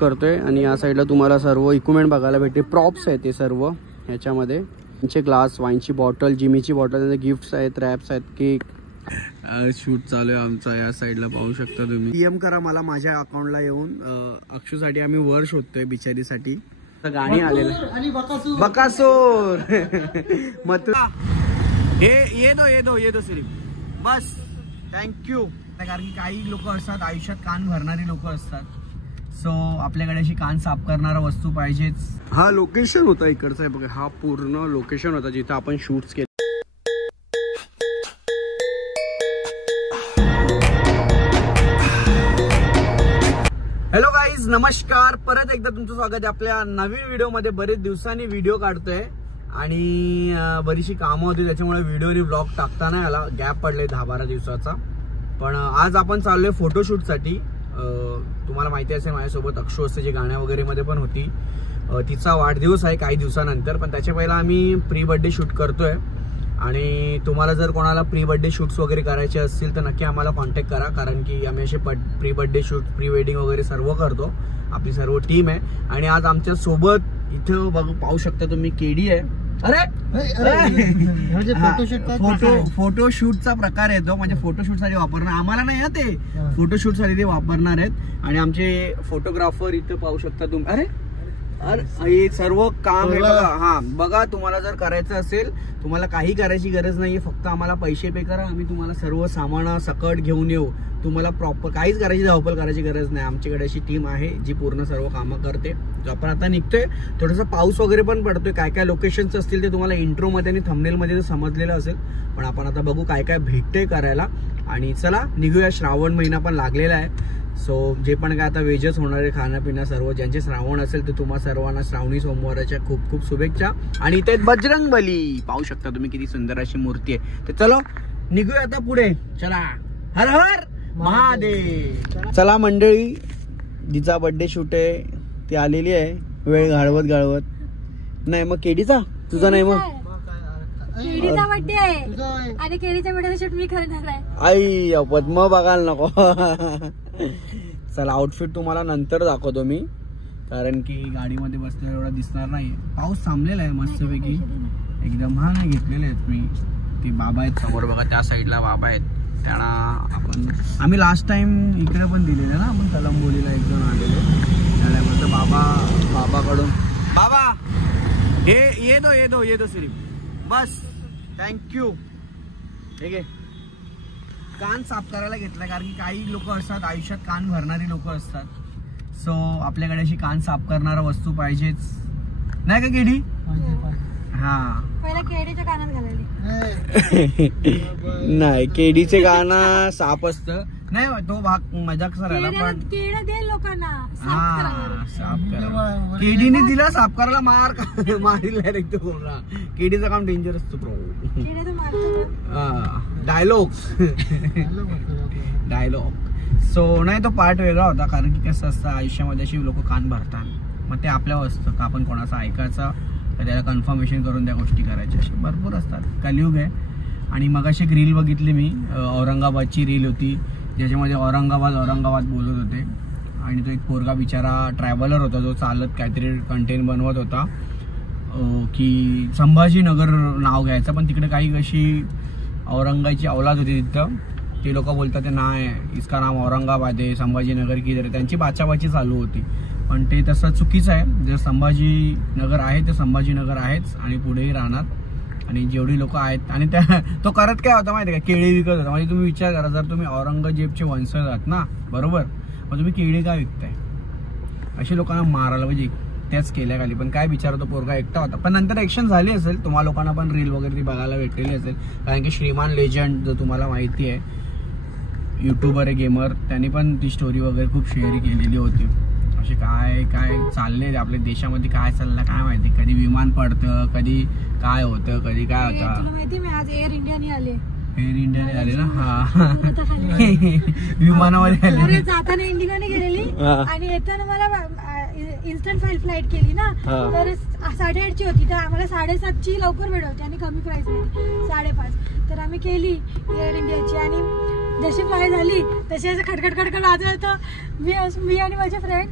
करतोय आणि या साईडला तुम्हाला सर्व इक्विपमेंट बघायला भेटते. प्रॉप्स आहे ते सर्व ह्याच्यामध्ये. त्यांचे ग्लास, वाईनची बॉटल, जिमीची बॉटल, त्यांचे गिफ्ट्स आहेत, रॅप्स आहेत, केक. शूट चालू आहे आमचा. या साईडला पाहू शकता तुम्ही. पीएम करा मला माझ्या अकाउंटला येऊन. अक्षूसाठी आम्ही वर शोधतोय बिचारीसाठी. गाणी आलेलं बकासूर मत ये दो सिर्फ बस. थँक्यू. कारण की काही लोक असतात आयुष्यात कान भरणारी लोक असतात. सो आपल्याकडे अशी कान साफ करणारा वस्तू पाहिजेच. हा लोकेशन होता इकडचा आहे बघा. हा पूर्ण लोकेशन होता जिथं आपण शूट्स केले. हॅलो गाईज, नमस्कार. परत एकदा तुमचं स्वागत आहे आपल्या नवीन व्हिडिओमध्ये. बरेच दिवसांनी व्हिडिओ काढतोय आणि बरीचशी कामं होती त्याच्यामुळे व्हिडिओनी ब्लॉग टाकता नाही आला. गॅप पडले 10-12 दिवसाचा. पण आज आपण चाललोय फोटोशूटसाठी. तुम्हाला माहिती असेल माझ्यासोबत अक्षू असते जी गाण्या वगैरे मध्ये पण होती. तिचा वाढदिवस आहे काही दिवसानंतर. पण त्याच्या पहिला आम्ही प्री बर्थडे शूट करतोय. आणि तुम्हाला जर कोणाला प्री बर्थडे शूट्स वगैरे करायचे असतील तर नक्की आम्हाला कॉन्टॅक्ट करा. कारण की आम्ही असे pre birthday shoot, pre wedding वगैरे सर्व करतो. आपली सर्व टीम आहे. आणि आज आमच्या सोबत इथं पाहू शकता तुम्ही केडी आहे. अरे फोटोशूटचा प्रकार आहे तो. म्हणजे फोटोशूट साठी वापरणार आम्हाला नाही ना, ते फोटोशूट साठी ते वापरणार आहेत. आणि आमचे फोटोग्राफर इथं पाहू शकता तुम्ही. अरे हे सर्व काम आहे बघा. हा बघा, तुम्हाला जर करायचं असेल, तुम्हाला काही करायची गरज नाहीये. फक्त आम्हाला पैसे पे करा. आम्ही तुम्हाला सर्व सामान सकट घेऊन येऊ. तुम्हाला प्रॉपर काहीच करायची धावपळ करायची गरज नाही. आमच्याकडे अशी टीम आहे जी पूर्ण सर्व कामं करते. जो आपण आता निघतोय, थोडासा पाऊस वगैरे पण पडतोय. काय काय लोकेशन्स असतील ते तुम्हाला इंट्रो मध्ये आणि थंबनेल मध्ये समजलेलं असेल. पण आपण आता बघू काय काय भेटतंय करायला. आणि चला निघूया. श्रावण महिना पण लागलेला आहे. सो जे पण काय आता वेजच होणार आहे, खाणं सर्व. ज्यांचे श्रावण असेल तर तुम्हा सर्वांना श्रावणी सोमवाराच्या खूप खूप शुभेच्छा. आणि इथे बजरंगबली पाहू शकता तुम्ही, किती सुंदर अशी मूर्ती आहे. तर चलो निघूया आता पुढे. चला, हर हर महादेव. चला मंडळी, जिचा बर्थडे शूट आहे ती आलेली आहे. वेळ घालवत नाही. मग केडीचा तुझा नाही मग केडीचा बर्थडे आहे आणि केडीच्या बर्थडे शूट मी करणार आहे. आई पद्म बघायला नको. चला, आउटफिट तुम्हाला नंतर दाखवतो मी, कारण की गाडीमध्ये बसल्यावर एवढा दिसणार नाही. पाऊस थांबलेला आहे मस्तपैकी एकदम. हा नाही घेतलेले आहेत मी. ते बाबा आहेत समोर बघा, त्या साईडला बाबा आहेत. त्यांना आम्ही लास्ट टाइम इकडे पण दिलेले ना, आपण कलंबोलीला एकदम आलेले. त्याला बाबाकडून बाबा ये दो सिर्फ बस. थँक्यू. ठीक आहे. कान साफ करायला घेतला कारण की काही लोक असतात आयुष्यात कान भरणारी लोक असतात. सो आपल्याकडे अशी कान साफ करणारा वस्तू पाहिजेच, नाही का केडी? हा, पहिला केडीच्या कानात घालायला नाही. केडीचे गाणं साफ असतं. नाही तो भाग मजाक करायला, पण केड दे लोकांना हा साफ करा. केडीने दिला साफ करायला, मारील डायरेक्ट. केडीचं काम डेंजर असतं. डायलॉग. सो नाही, तो पार्ट वेगळा होता. कारण की कसं असतं आयुष्यामध्ये अशी लोक कान भरतात. मग ते आपल्यावर असतं का आपण कोणाचं ऐकायचं, तर त्याला कन्फर्मेशन करून त्या गोष्टी करायच्या. असे भरपूर असतात. कलियुग आहे. आणि मग अशी एक रील बघितली मी, औरंगाबादची रील होती ज्याच्यामध्ये औरंगाबाद बोलत होते. आणि तो एक पोरगा बिचारा ट्रॅव्हलर होता जो चालत काहीतरी कंटेंट बनवत होता की संभाजीनगर नाव घ्यायचं. पण तिकडे काही अशी औरंगाची औलाद होती तिथं. ते लोक बोलतात ते नाही, इसका नाम औरंगाबाद आहे, संभाजीनगर की जर. त्यांची बाचाबाची चालू होती. पण ते तसं चुकीचं आहे. जर संभाजीनगर आहे तर संभाजीनगर आहेच आणि पुढेही राहणार. आणि जेवढी लोक आहेत, आणि त्या तो करत काय होता माहिती आहे का, केळी विकत होता. म्हणजे तुम्ही विचार करा, जर तुम्ही औरंगजेबचे वंशज आहात ना, बरोबर, मग तुम्ही केळी काय विकताय? अशी लोकांना मारायला पाहिजे त्याच केल्या खाली. पण काय बिचारा तो पोरगा एकटा होता. पण नंतर ऍक्शन झाली असेल. तुम्हाला लोकांना पण रील वगैरे ती बघायला भेटलेली असेल. कारण की श्रीमान लेजंड जो तुम्हाला माहिती आहे, युट्यूबर आहे, गेमर, त्यांनी पण ती स्टोरी वगैरे खूप शेअर केलेली होती. असे काय काय चालले आपल्या देशामध्ये, काय चाललं काय माहिती. कधी विमान पडतं, कधी काय होतं, कधी काय होतं. तुला माहिती मी आज एअर इंडियाने आले. एअर इंडियाने आले ना? हा, विमानामध्ये आले. जाताना इंडिगोने गेलेली आणि येताना मला इन्स्टंट फ्लाईट केली ना, तर 8:30ची होती. तर आम्हाला 7:30ची लवकर वेळ होती आणि कमी प्राइस मध्ये 5:30. तर आम्ही केली एअर इंडियाची. आणि जशी फ्लाय झाली तशी असं खटखट वाजत होतं. मी आणि माझे फ्रेंड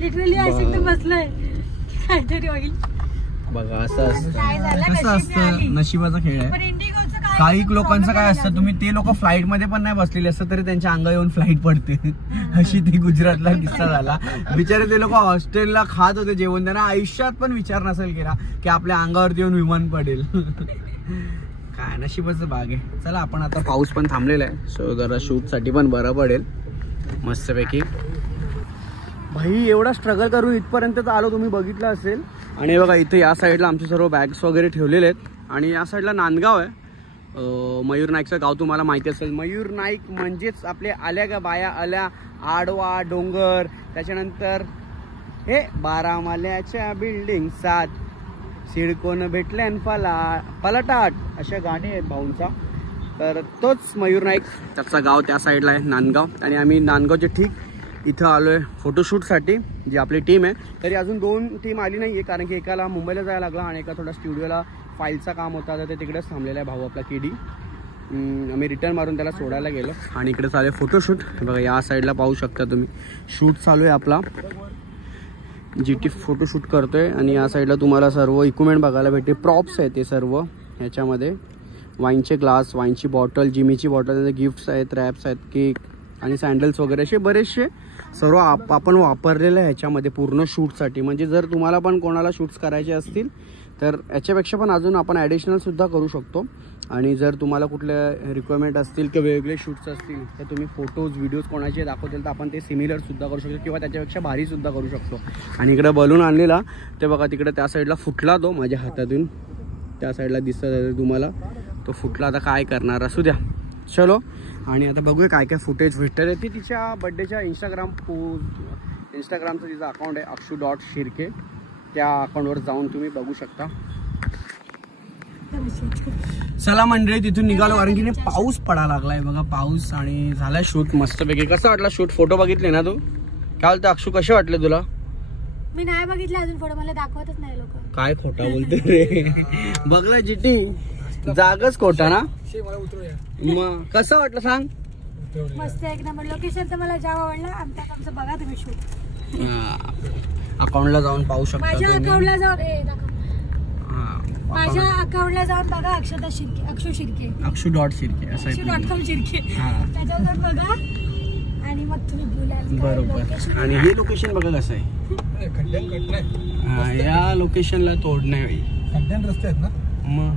लिटरली असं एकदम बसलोय काहीतरी होईल बघा. असं असतं नशिबाचा खेळ आहे. काही लोकांचं काय असतं, तुम्ही ते लोक फ्लाईट मध्ये पण नाही बसलेले असतं तरी त्यांच्या अंगा येऊन फ्लाईट पडते. अशी ती गुजरातला किस्सा झाला. बिचारे ते लोक हॉस्टेलला खात होते जेवण, त्यांना आयुष्यात पण विचार नसेल केला की आपल्या अंगावरती येऊन विमान पडेल. काय नशिबाचं भाग आहे. चला आपण आता पाऊस पण थांबलेला आहे, सो जरा शूट साठी पण बरं पडेल मस्तपैकी. भाई एवढा स्ट्रगल करून इथपर्यंत आलो, तुम्ही बघितलं असेल. आणि बघा इथे या साईडला आमचे सर्व बॅग्स वगैरे ठेवलेले आहेत. आणि या साईडला नांदगाव आहे. मयूर नाईकचं गाव तुम्हाला माहिती असेल. मयूर नाईक म्हणजेच आपले आल्या का बाया आल्या, आडवा डोंगर, त्याच्यानंतर हे 12 माल्याच्या बिल्डिंग 7 सिडकोन भेटल्यान पलाटाट अशा गाणी आहेत भाऊंचा. तर तोच मयूर नाईक त्याचा गाव त्या साईडला आहे नांदगाव. आणि आम्ही नांदगावचे ठीक इथं आलो आहे फोटोशूटसाठी, जी आपली टीम आहे. तरी अजून 2 टीम आली नाही आहे, कारण की एकाला मुंबईला जायला लागला आणि एका थोडा स्टुडिओला फाईलचा काम होता, तर ते तिकडेच थांबलेला आहे भाऊ आपला केडी. आम्ही रिटर्न मारून त्याला सोडायला गेलो. आणि इकडे चालू आहे फोटोशूट. बघा या साईडला पाहू शकता तुम्ही, शूट चालू आहे आपला. GT फोटोशूट करतोय. आणि या साईडला तुम्हाला सर्व इक्विपमेंट बघायला भेटते. प्रॉप्स आहे ते सर्व ह्याच्यामध्ये. वाईनचे ग्लास, वाईनची बॉटल, जिमीची बॉटल, गिफ्ट्स आहेत, रॅप्स आहेत, केक आणि सँडल्स वगैरे असे बरेचसे सर्व आपण वापरलेलं आहे ह्याच्यामध्ये पूर्ण शूटसाठी. म्हणजे जर तुम्हाला पण कोणाला शूट्स करायचे असतील तर याच्यापेक्षा पण अजून आपण ॲडिशनलसुद्धा करू शकतो. आणि जर तुम्हाला कुठले रिक्वायरमेंट असतील किंवा वेगवेगळे शूट्स असतील तर तुम्ही फोटोज व्हिडिओज कोणाचे दाखवतील तर आपण ते सिमिलरसुद्धा करू शकतो किंवा त्याच्यापेक्षा भारीसुद्धा करू शकतो. आणि इकडे बलून आणलेला ते बघा तिकडे त्या साईडला फुटला, तो माझ्या हातातून त्या साईडला दिसत आहे तुम्हाला, तो फुटला. आता काय करणार, असू द्या चलो. आणि आता बघूया काय काय फुटेज भेटतं. ती तिच्या बड्डेच्या इंस्टाग्रामचं तिचं अकाउंट आहे akshu.shirke, त्या अकाउंटवर जाऊन तुम्ही बघू शकता. चला मंडळी तिथून निघालो, कारण की पाऊस पडा लागलाय बघा, पाऊस. आणि झालाय शूट मस्तपैकी. कसा वाटला शूट? फोटो बघितले ना तू? काय बोलतो अक्षू, कसे वाटले तुला? मी नाही बघितले अजून फोटो, मला दाखवतच नाही लोक. काय खोटा बोलते रे. बघलं जीटी, जागच खोटा ना. मग कसं वाटलं सांग? मस्त एक नंबर. लोकेशन तर मला जाम आवडलं. आमचं बघा तुम्ही शूट. अकाउंटला जाऊन पाहू शकता. माझ्या अकाउंटला जाऊन माझ्या अकाउंटला जाऊन बघा, अक्षता शिर्के, अक्षू शिर्के, akshu.shirke असं akshu.com शिर्के, त्याच्यावर जाऊन बघा आणि मग तुम्ही बोलाल. बरोबर. आणि हे लोकेशन बघा कसं आहे. या लोकेशनला तोड नाही, खड्ड्यान रस्ते आहेत ना. मग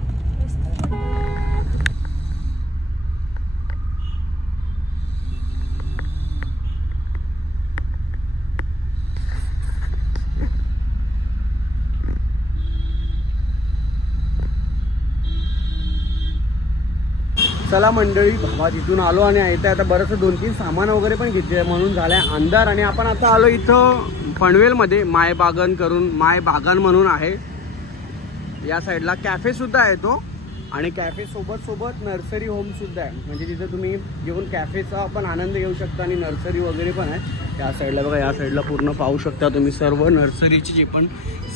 चला मंडळी, भावा तिथून आलो आणि इथे आता बरंचसं 2-3 सामान वगैरे पण घेतले म्हणून झालाय अंधार. आणि आपण आता आलो इथं पनवेलमध्ये माय बागान म्हणून आहे. या साईडला कॅफे सुद्धा आहे तो, आणि कॅफे सोबत नर्सरी होम सुद्धा आहे. म्हणजे तिथं तुम्ही येऊन कॅफेचा पण आनंद घेऊ शकता आणि नर्सरी वगैरे पण आहे त्या साईडला. बघा या साईडला पूर्ण पाहू शकता तुम्ही सर्व नर्सरीची जी पण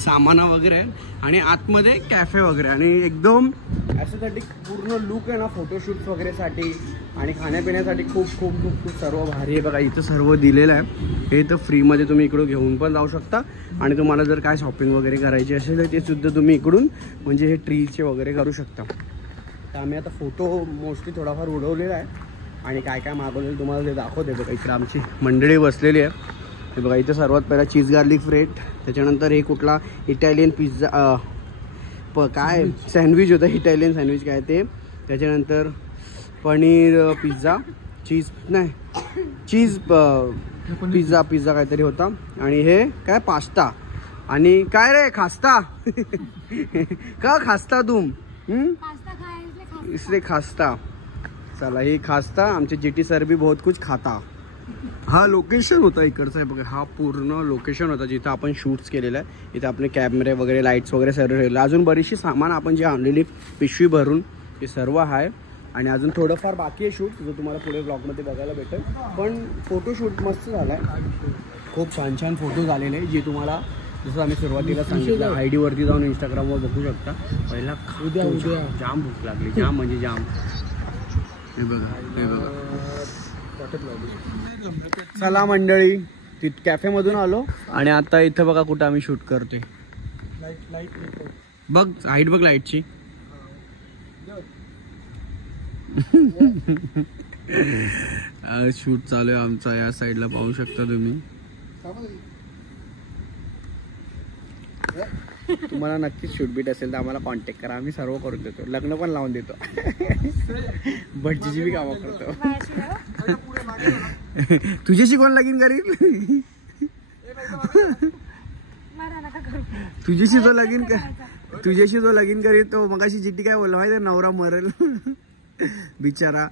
सामानं वगैरे आहे. आणि आतमध्ये कॅफे वगैरे, आणि एकदम ॲस्थेटिक पूर्ण लुक आहे ना फोटोशूट्स वगैरेसाठी आणि खाण्यापिण्यासाठी खूप खूप खूप खूप सर्व भारी आहे. बघा इथं सर्व दिलेलं आहे. हे तर फ्रीमध्ये तुम्ही इकडून घेऊन पण जाऊ शकता. आणि तुम्हाला जर काय शॉपिंग वगैरे करायची असेल तर ते सुद्धा तुम्ही इकडून म्हणजे हे ट्रीचे वगैरे करू शकता. तर आम्ही आता फोटो मोस्टली थोडाफार उडवलेला आहे आणि काय काय मागवलेलं तुम्हाला ते दाखवते. बघा इकडे आमची मंडळी बसलेली आहे. हे बघा इथं सर्वात पहिला चीज गार्लिक ब्रेड, त्याच्यानंतर हे कुठला इटालियन पिझ्झा काय सँडविच होतं, इटालियन सँडविच काय ते, त्याच्यानंतर पनीर पिझ्झा, चीज पिझ्झा काहीतरी होता. आणि हे काय पास्ता. आणि काय रे खास्ता का खास्ता तुम इसलिए खास्ता. चला ही खास्ता. आमचे GT सर भी बहुत कुछ खाता. हा लोकेशन होता इकडचा आहे बघा, हा पूर्ण लोकेशन होता जिथं आपण शूट्स केलेलं आहे. इथं आपले कॅमेरे वगैरे लाईट्स वगैरे सर्व ठेवले. अजून बरीचशी सामान आपण जी आणलेली पिशवी भरून ते सर्व आहे. आणि अजून थोडंफार बाकी आहे शूट, जो तुम्हाला पुढे ब्लॉगमध्ये बघायला भेटेल. पण फोटोशूट मस्त झाला आहे, खूप छान छान फोटो झालेले आहे, जे तुम्हाला जसं आम्ही सुरुवातीला सांगितलं ID वरती जाऊन इंस्टाग्रामवर बघू शकता. पहिला उद्या जाम भूक लागली, जाम म्हणजे जाम. हे बघा चला मंडळी तिथ कॅफे मधून आलो आणि आता इथं बघा कुठं आम्ही शूट करतोय. बघ हाईट बघ लाईटची. शूट चालू आहे आमचा या साईडला पाहू शकता तुम्ही. तुम्हाला नक्कीच शूट बीट असेल तर आम्हाला कॉन्टॅक्ट करा, आम्ही सर्व करून देतो, लग्न पण लावून देतो. भटजीची बी कामं करतो. तुझ्याशी कोण लगीन करील? तुझ्याशी जो लगीन करील तो मगाशी जिट्टी काय बोलला माहिती, नवरा मरेल बिचारा.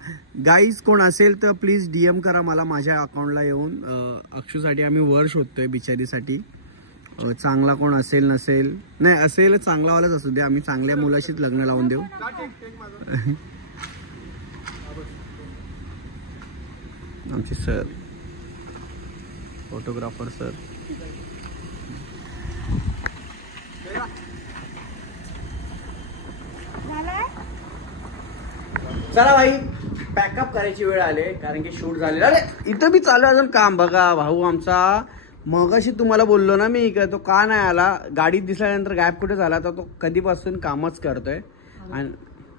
गाईज कोण असेल तर प्लीज DM करा मला माझ्या अकाउंटला येऊन. अक्षूसाठी आम्ही वर शोधतोय बिचारीसाठी. चांगला कोण असेल नसेल, नाही असेल चांगलावालाच असू दे, आम्ही चांगल्या मुलाशीच लग्न लावून देऊ. आमचे सर फोटोग्राफर सर. चला भाई पॅकअप करायची वेळ आली कारण की शूट झालेलं. अरे इथं बी चालू अजून काम. बघा भाऊ आमचा मगाशी तुम्हाला बोललो ना मी का तो का नाही आला, गाडीत दिसल्यानंतर गायब कुठे झाला, तर तो कधीपासून कामच करतोय. आणि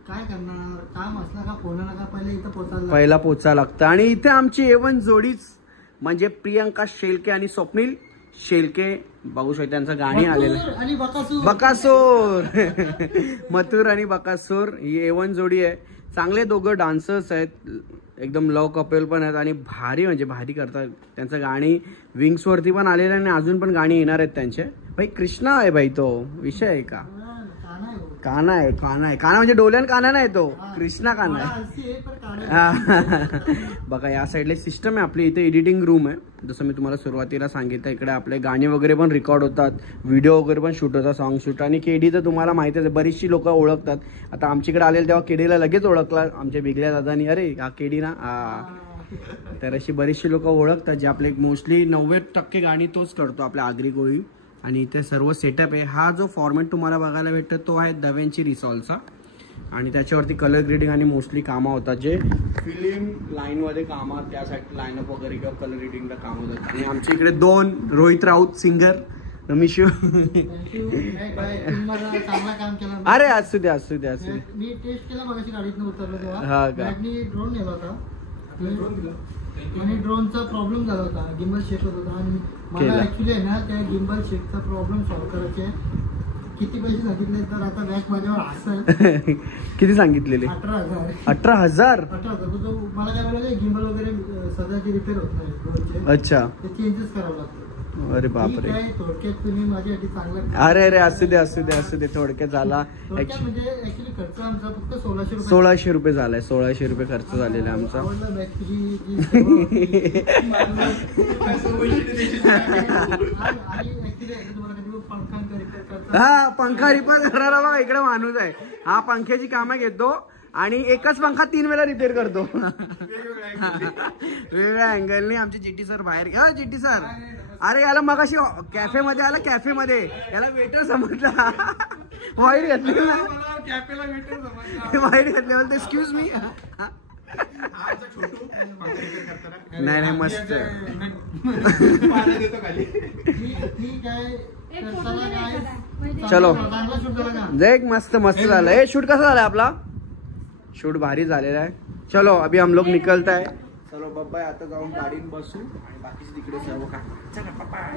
काय करणार, काम असलं का फोन का पहिला पोचायला लागतं. आणि इथे आमची A1 जोडीच म्हणजे प्रियंका शेळके आणि स्वप्नील शेळके बघू शकता. त्यांचं गाणी आलेलं बकासूर मथुर आणि बकासूर ही A1 जोडी आहे. चांगले दोघं डान्सर्स आहेत, एकदम लव कपेल पण आहेत आणि भारी म्हणजे भारी करतात. त्यांचं गाणी विंग्स वरती पण आलेलं आहे आणि अजून पण गाणी येणार आहेत त्यांचे. भाई कृष्णा आहे भाई, तो विषय आहे का? काना आहे म्हणजे डोल्यान काना नाही, तो कृष्णा काना आहे. बघा या साईडला सिस्टम आहे आपली. इथे एडिटिंग रूम आहे, जसं मी तुम्हाला सुरुवातीला सांगितलं. इकडे आपले गाणी वगैरे पण रेकॉर्ड होतात, व्हिडिओ वगैरे पण शूट होतात, सॉन्ग शूट. आणि केडी तर तुम्हाला माहितीच आहे, बरीचशी लोक ओळखतात. आता आमच्याकडे आलेले तेव्हा केडीला लगेच ओळखला आमच्या बिगल्या दादानी, अरे हा केडी ना. तर अशी बरीचशी लोक ओळखतात जे आपले मोस्टली 90% गाणी तोच करतो, आपल्या आगरी कोळी. आणि इथे सर्व सेटअप आहे. हा जो फॉर्मॅट तुम्हाला बघायला भेटतो तो आहे दव्यांची रिसॉल्टचा. आणि त्याच्यावरती कलर ग्रेडिंग आणि मोस्टली कामं होतात जे फिल्म लाईनमध्ये कामं, त्यासाठी लाईनअप वगैरे किंवा कलर ग्रेडिंगला काम होतात. आणि आमच्या इकडे 2 रोहित राऊत सिंगर रमेश. अरे असू दे. मी टेस्ट केला मगाशी गाडीतून उतरलो तेव्हा. हा का? ड्रोन नेला होता आणि ड्रोनचा प्रॉब्लेम झाला होता, गिम्बल शेक होत होता. आणि मला ऍक्च्युली आहे ना त्या गिम्बल शेकचा प्रॉब्लेम सॉल्व्ह करायचे. किती पैसे सांगितले तर आता बॅक माझ्यावर असेल. किती सांगितलेले? 18,000. मला काय बोलायचं, गिम्बल वगैरे सध्याची रिपेअर होत नाही ड्रोनचे. अच्छा, ते चेंजेस करावं लागतं. अरे बापरे. थोडक्यात तुम्ही माझ्यासाठी चांगलं. अरे असू दे थोडक्यात झाला. म्हणजे ऍक्च्युली खर्च आमचा फक्त 1600 रुपये झालाय. 1600 रुपये खर्च झालेला आमचा. हा पंखा रिपेअर करणारा बघा इकडे माणूस आहे. हा पंख्याची कामं घेतो आणि एकच पंखा 3 वेळा रिपेअर करतो वेगवेगळ्या अँगलने. आमचे जीटी सर बाहेर घ्या. जीटी सर, अरे याला मगाशी कॅफे मध्ये आला, कॅफे मध्ये याला वेटर समजला. वाईट घातले एक्सक्यूज मी. नाही मस्त. चलो एक मस्त झालं. हे शूट कसं झालंय आपला? शूट भारी झालेला आहे. चलो अभी हम लोग निकलता है. चलो बाय. आता जाऊन गाडीत बसू आणि बाकीचे तिकडे सर्व काय. चला बाय.